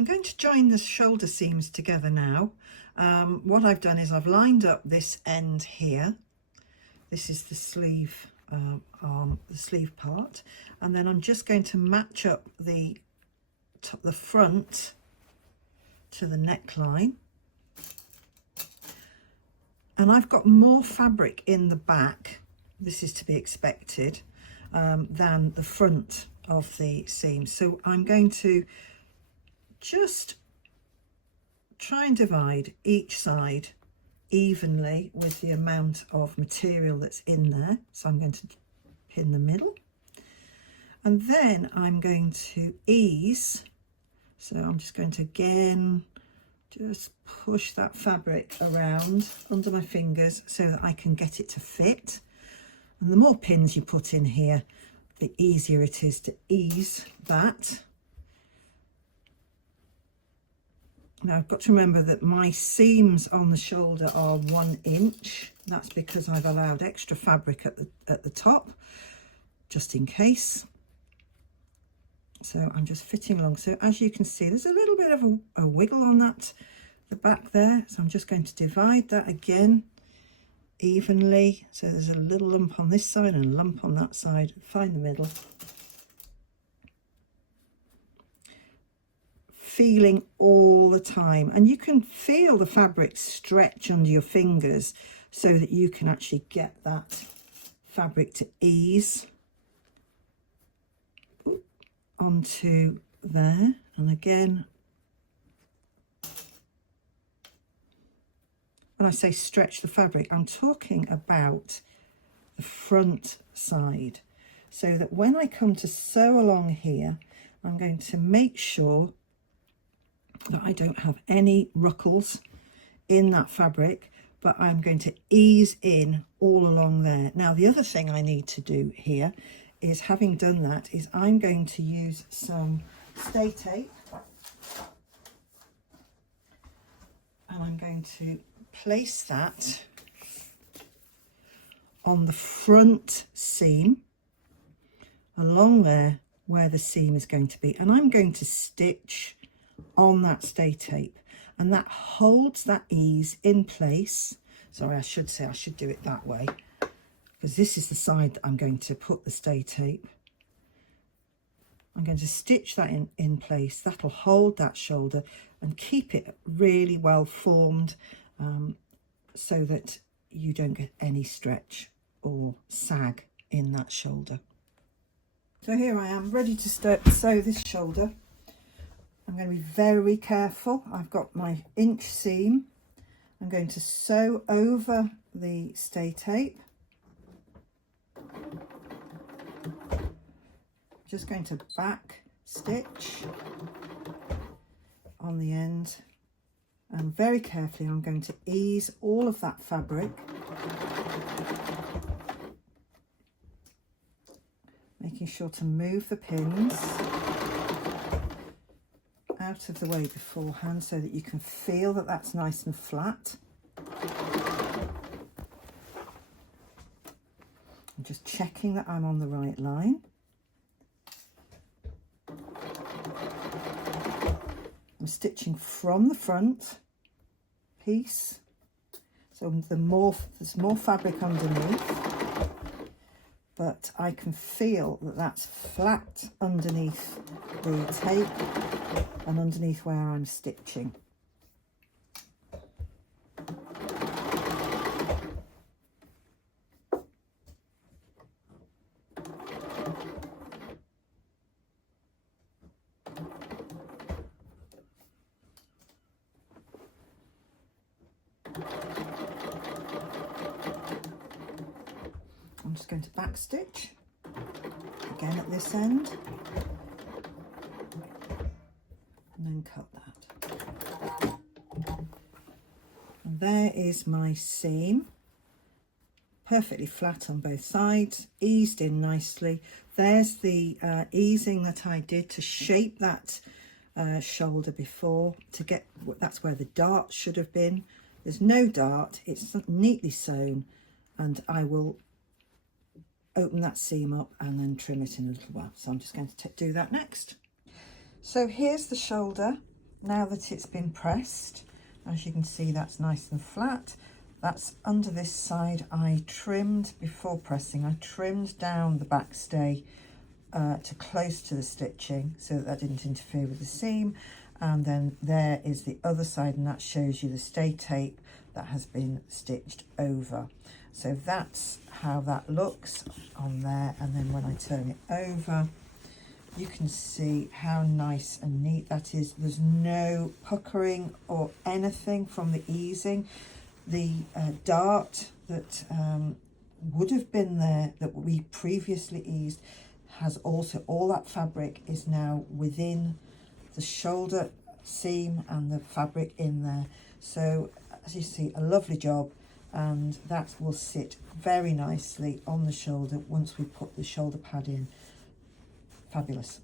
I'm going to join the shoulder seams together now. What I've done is I've lined up this end here. This is the sleeve arm, the sleeve part, and then I'm just going to match up the front to the neckline. And I've got more fabric in the back, this is to be expected, than the front of the seam. So I'm going to just try and divide each side evenly with the amount of material that's in there. So I'm going to pin the middle, and then I'm going to ease. So I'm just going to again just push that fabric around under my fingers so that I can get it to fit. And the more pins you put in here, the easier it is to ease that. Now I've got to remember that my seams on the shoulder are 1 inch. That's because I've allowed extra fabric at the top, just in case. So I'm just fitting along. So as you can see, there's a little bit of a wiggle on the back there. So I'm just going to divide that again evenly. So there's a little lump on this side and a lump on that side. Find the middle. Feeling all the time, and you can feel the fabric stretch under your fingers so that you can actually get that fabric to ease onto there. And again, when I say stretch the fabric, I'm talking about the front side, so that when I come to sew along here, I'm going to make sure that I don't have any ruckles in that fabric, but I'm going to ease in all along there. Now the other thing I need to do here is, having done that, is I'm going to use some stay tape, and I'm going to place that on the front seam along there where the seam is going to be, and I'm going to stitch on that stay tape, and that holds that ease in place. Sorry, I should do it that way, because this is the side that I'm going to put the stay tape. I'm going to stitch that in place. That'll hold that shoulder and keep it really well formed, so that you don't get any stretch or sag in that shoulder. So here I am, ready to sew this shoulder. I'm going to be very careful. I've got my inch seam. I'm going to sew over the stay tape. Just going to back stitch on the end, and very carefully I'm going to ease all of that fabric, making sure to move the pins out of the way beforehand so that you can feel that that's nice and flat. I'm just checking that I'm on the right line. I'm stitching from the front piece, so there's more fabric underneath, but I can feel that that's flat underneath the tape and underneath where I'm stitching. I'm just going to back stitch again at this end, and then cut that. And there is my seam, perfectly flat on both sides, eased in nicely. There's the easing that I did to shape that shoulder before, to get, that's where the dart should have been. There's no dart, it's neatly sewn, and I will open that seam up and then trim it in a little while. So I'm just going to do that next. So here's the shoulder. now that it's been pressed, as you can see, that's nice and flat. That's under this side. I trimmed before pressing, I trimmed down the backstay to close to the stitching so that didn't interfere with the seam. And then there is the other side, and that shows you the stay tape that has been stitched over. So that's how that looks on there. And then when I turn it over, you can see how nice and neat that is. There's no puckering or anything from the easing. The dart that would have been there that we previously eased has also, all that fabric is now within the shoulder seam and the fabric in there. So as you see, a lovely job, and that will sit very nicely on the shoulder once we put the shoulder pad in. Fabulous.